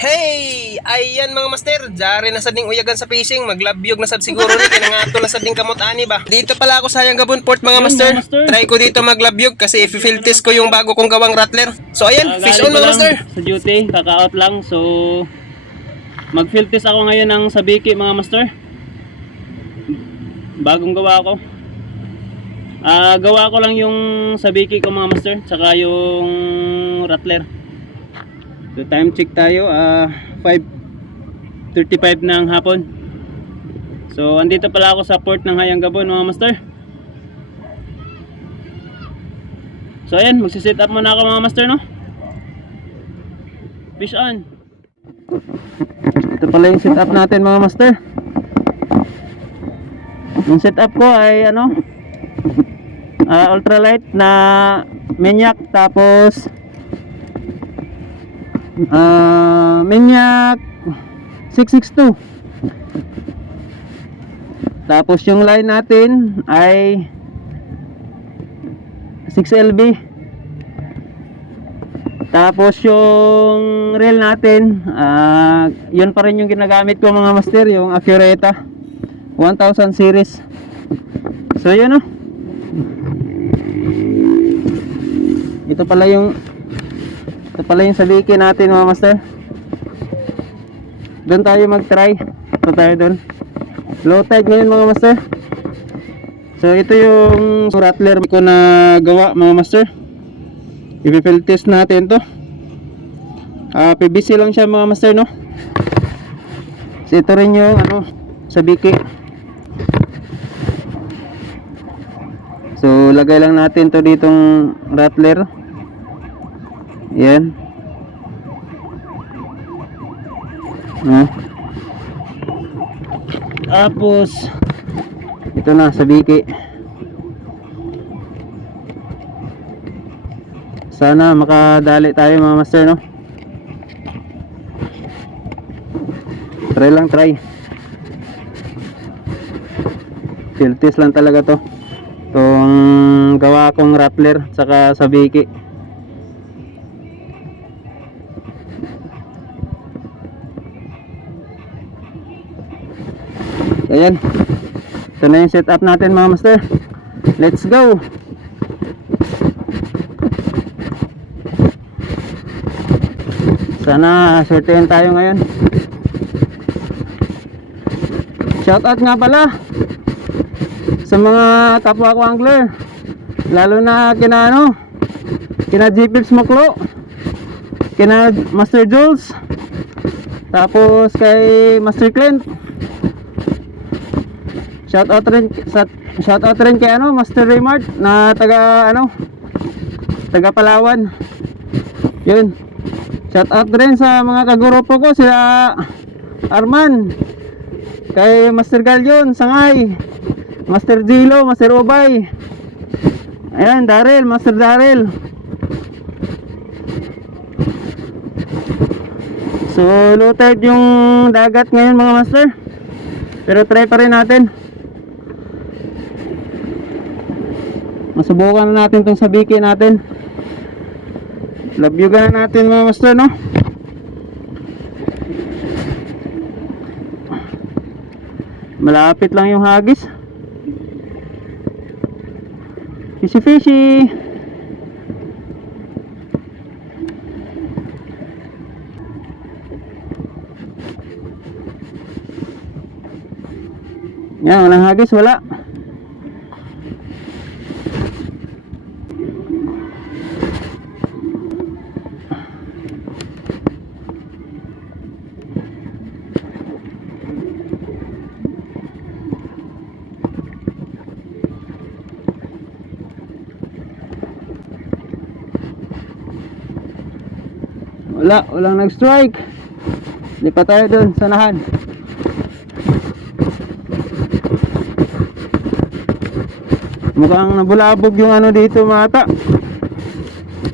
Hey! Ayan mga master, jari na sad ning uyagan sa fishing, maglabyog na sad siguro ni kaya nga ato na sad ning kamot ani ba. Dito pala ako sa Gabon Port mga Yun, master. mga master. Try ko dito maglabyog kasi i-field test ko yung bago kong gawang rattler. So ayan, fish on Galing ko mga lang master. sa duty, kaka-out lang. So mag-field test ako ngayon ng sabiki mga master. Bagong gawa ko. Gawa ko lang yung sabiki ko mga master, tsaka yung rattler. So time check tayo, 5:35 ng hapon. So andito pala ako sa port ng Hayang Gabon mga master. So ayan, magsiset up muna ako mga master, no? Fish on. Ito pala yung setup natin mga master. Yung setup ko ay ano, ultralight na Minyak, tapos Minyak 662. Tapos yung line natin ay 6LB. Tapos yung reel natin, yun pa rin yung ginagamit ko mga master, yung Accurata 1000 series. So yun, no? Ito pala yung sabiki natin mga master. Doon tayo mag-try. Ito tayo doon. Low tide ngayon mga master. So ito yung rattler ko na gawa mga master. I-field test natin to. PVC lang siya mga master, no? So ito rin yung ano, sabiki. So lagay lang natin to ditong rattler. Yan. Tapos ito na sabiki. Sana makadali tayo mga master, no? Try lang, try. Field test lang talaga to. Itong gawa kong rattler saka sabiki. Ayan. Ito na yung setup natin mga master. Let's go. Sana sortein tayo ngayon. Shoutout nga pala sa mga kapwa ko angler, lalo na kina Jeepix Moklo, kina Master Jules, tapos kay Master Clint. Shoutout rin kay Master Raymart na taga Palawan. Yun. Shoutout rin sa mga kagrupo ko, sila Arman, kay Master Galyon, Sangay, Master Gilo, Master Obay. Ayan, Daryl, Master Daryl. So low tide yung dagat ngayon mga master, pero try pa rin natin. Masubukan na natin tong sabiki natin. Labyugan na natin mga master, no? Malapit lang yung hagis. Fishy fishy. Yan, walang hagis, wala. Walang nag-strike. Hindi pa tayo dun, sanahan. Mukhang nabulabog yung ano dito mata.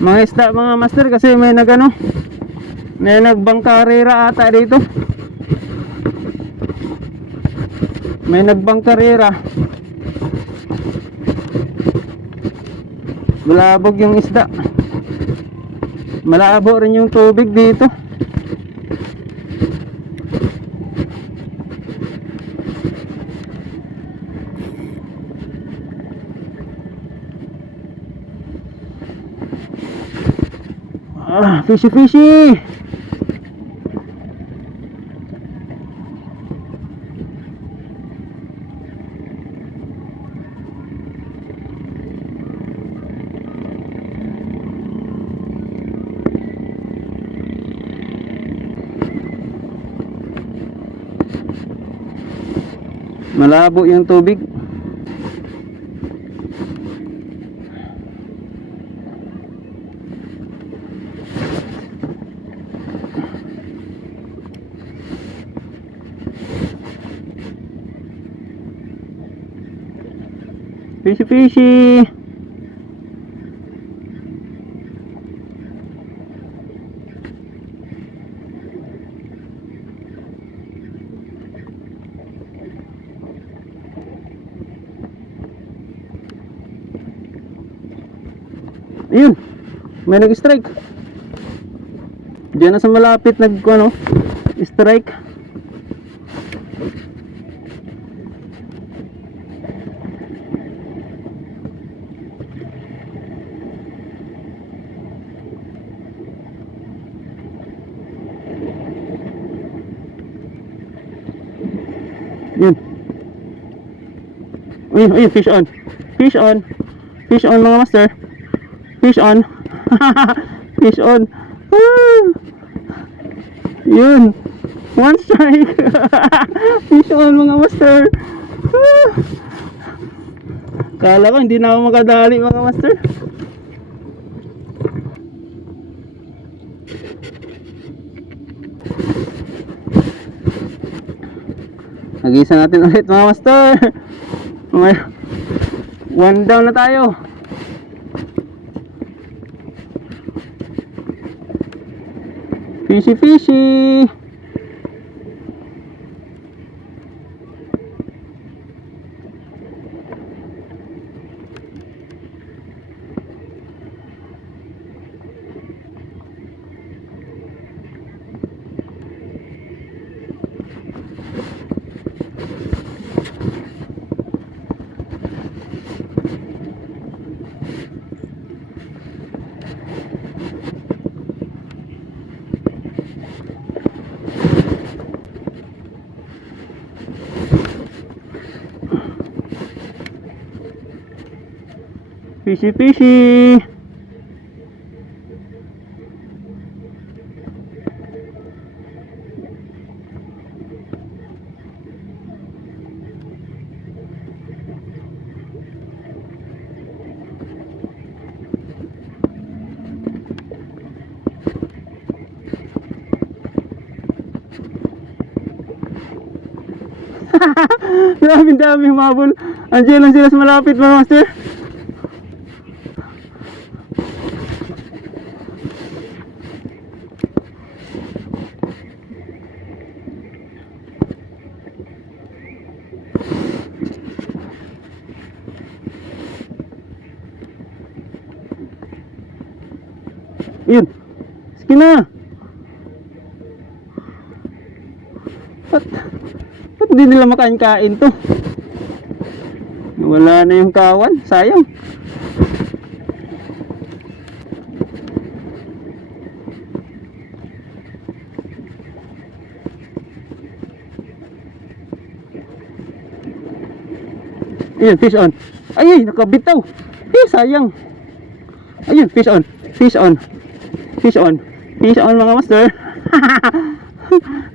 Mga isda mga master, kasi may nagbangkarera ata dito. May nagbangkarera. Bulabog yung isda. Malabo rin yung tubig dito. Fishy, fishy! Malabo yung tubig. Fishy, fishy! Ayun, may nag-strike. Diyan na sa malapit strike. Yun. Ayun, fish on. Fish on. Fish on mga master. Fish on. Fish on. Yun. One strike. Fish on mga master. Kala ko hindi na ako makadali mga master. Nag-isa natin ulit mga master. One down na tayo. Fishy, fishy. Fishy, fishy. Dami humabol. Andiyan lang sila sa malapit mga master. Yun. Sige na. Ba't hindi nila makain-kain to? Wala na yung kawan. Sayang. Ayun, fish on. Ay, nakabitaw. Sayang. Ayun, fish on. Fish on. Fish on. Fish on mga master.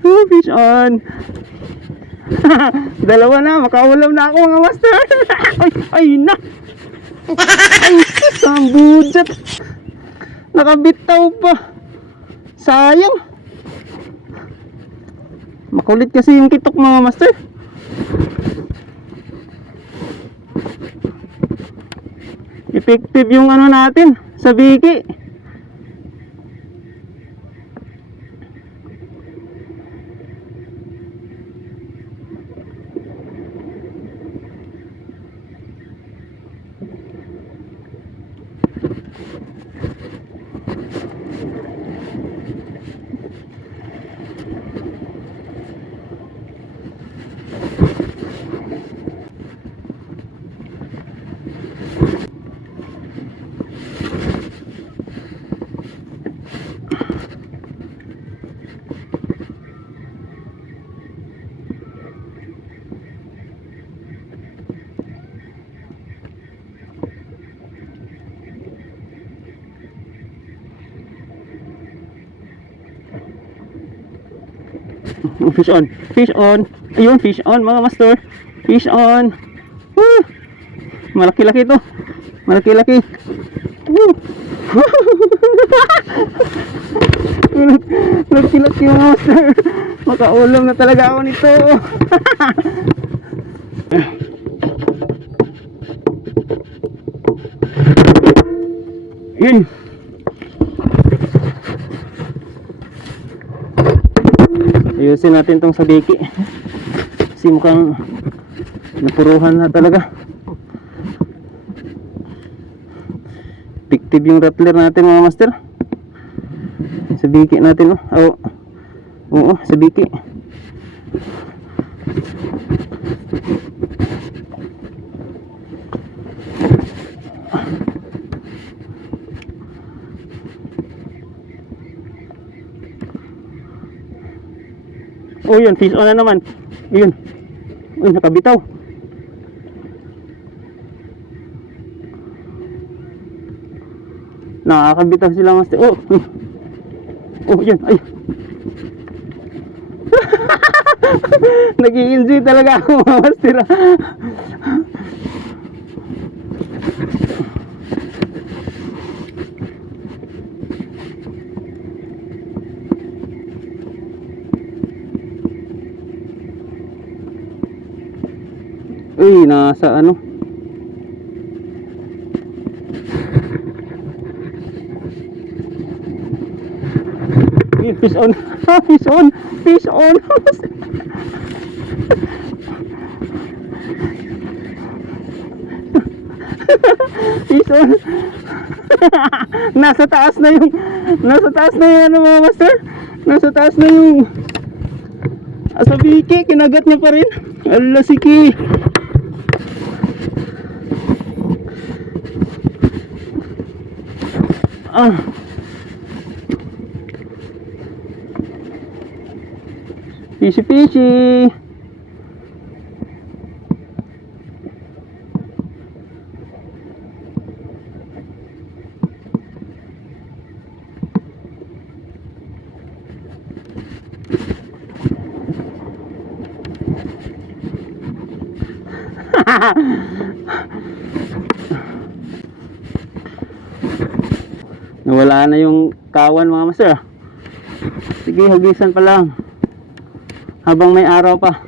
Fish on. Dalawa na, makaulam na ako mga master. Ay na. Ay, sambudjat. Nakabitaw pa. Sayang. Makulit kasi yung kitok mga master. Effective yung natin sa biki. Fish on. Fish on. Ayun, fish on mga master. Fish on. Woo! Malaki-laki to. Malaki-laki. Woo! Malaki-laki mga master. Makaulam na talaga ako nito. Yun. Ayusin natin tong sabiki. Kasi mukhang napuruhan na talaga. Effective yung rattler natin mga master. Sabiki natin oh. Oh. Oo, sabiki. Oh yun, fish on na naman. Yun. Uy, nakabitaw. Nakakabitaw sila master. Oh. Oh, yun. Ay. Nag-i-enjoy talaga ako mga master. Uy, nasa ano? Uy, fish on. Fish on. Fish on. Fish on. Nasa taas na yung ano mga master. Nasa taas na yung asabiki, kinagat niya pa rin. Ala siki. Ah. Fishy fishy. Nawala na yung kawan mga master. Sige, hagisan pa lang habang may araw pa.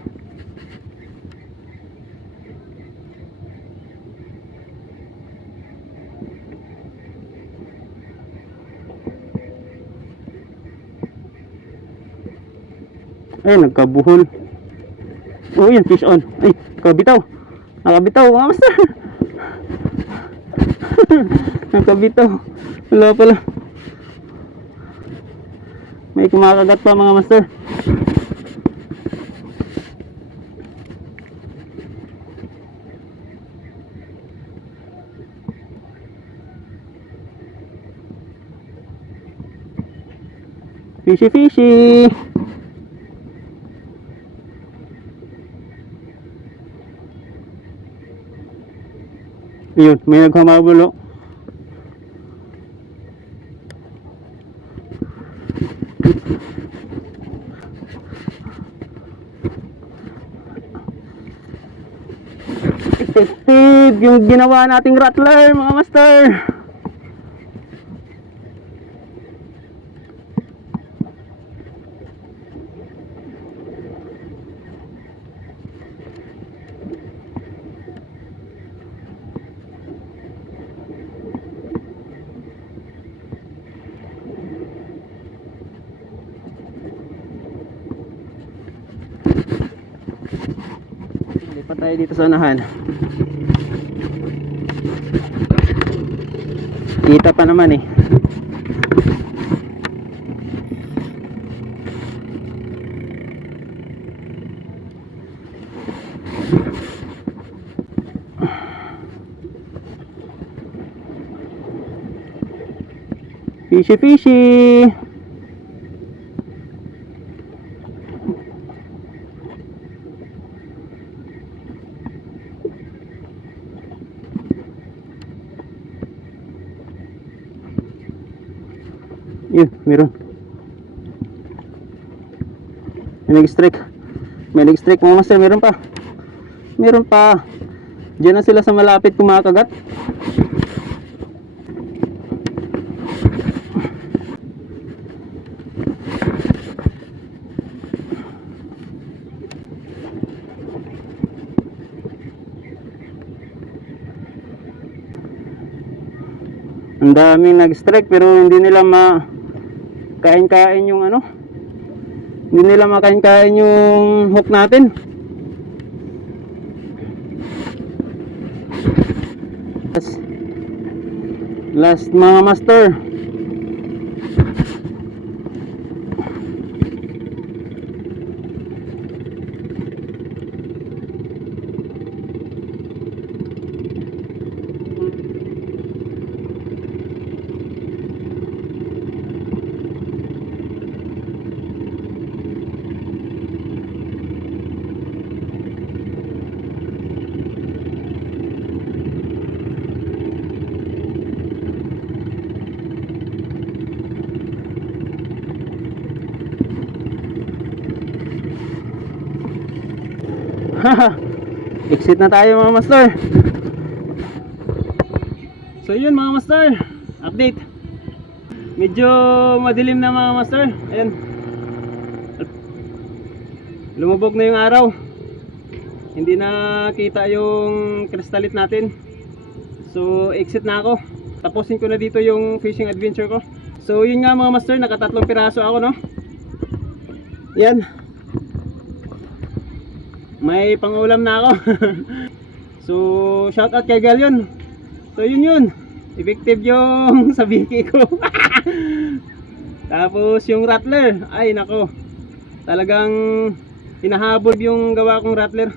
Ay, nagkabuhol. Oh, yun, fish on. Ay, nakabitaw. Nakabitaw mga master. Nakabitaw. Wala pala. May kumakagat pa mga master. Fishy fishy. Yun, may naghamabol oh. Effective yung ginawa nating rattler mga master. Lipat tayo dito sa unahan. Kita pa naman eh. Fishy fishy. Yun, meron. nag-strike. May nag-strike mga master, meron pa. Meron pa. Diyan na sila sa malapit kumakagat. Ang daming nag-strike pero hindi nila kain-kain yung ano. Hindi nila makain-kain yung hook natin. Last mga master. Exit na tayo mga master. So yun mga master, update. Medyo madilim na mga master. Ayan, lumubog na yung araw. Hindi na kita yung kristalit natin. So exit na ako. Tapusin ko na dito yung fishing adventure ko. So yun nga mga master, nakatatlong piraso ako, no. Yan, may pangulam na ako. So shout out kay Galyon. So yun, effective yung sa biki ko. Tapos yung rattler, ay nako, talagang hinahabol yung gawa kong rattler.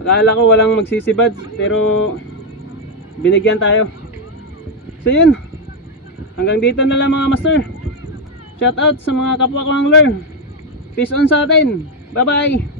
Akala ko walang magsisibad pero binigyan tayo. So yun, hanggang dito na lang mga master. Shout out sa mga kapwa ko angler. Peace on sa atin. Bye bye.